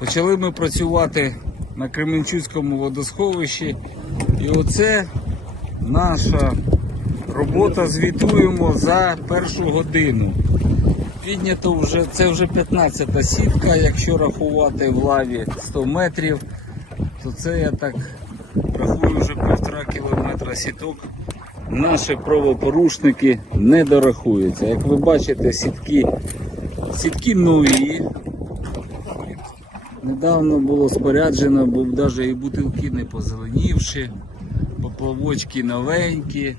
Почали ми працювати на Кременчуцькому водосховищі. І оце наша робота звітуємо за першу годину. Піднято вже, це вже 15-та сітка, якщо рахувати в лаві 100 метрів, то це я так рахую вже півтора кілометра сіток. Наші правопорушники не дорахуються. Як ви бачите, сітки, сітки нові. Недавно було споряджено, бо навіть і бутилки не позеленівші, поплавочки новенькі.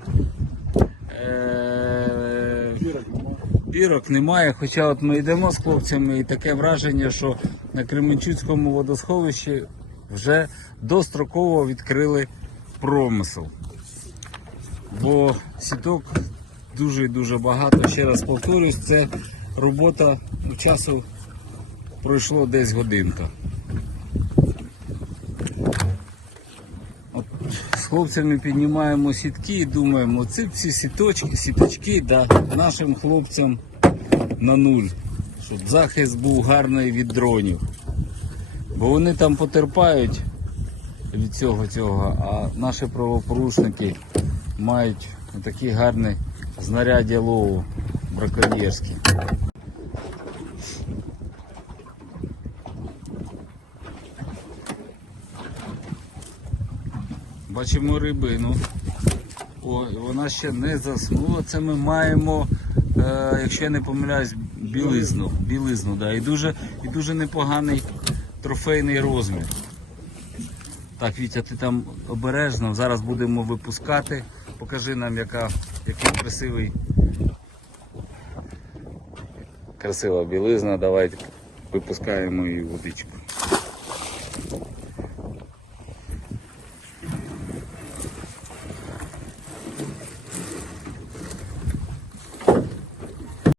Е, Бірок немає, хоча от ми йдемо з хлопцями і таке враження, що на Кременчуцькому водосховищі вже достроково відкрили промисел. Бо сіток дуже і дуже багато. Ще раз повторюсь, це робота ну, часу пройшло десь годинка. От з хлопцями піднімаємо сітки і думаємо, ці всі сіточки, сіточки да, нашим хлопцям на нуль, щоб захист був гарний від дронів. Бо вони там потерпають від цього цього, а наші правопорушники мають такі гарні знаряддя лову браконьєрські. Бачимо рибину. О, вона ще не заснула. Це ми маємо, е, якщо я не помиляюсь, білизну. Білизну, да. І дуже, і дуже непоганий трофейний розмір. Так, Вітя, ти там обережно. Зараз будемо випускати. Покажи нам, яка, який красивий. Красива білизна. Давай випускаємо її водичку.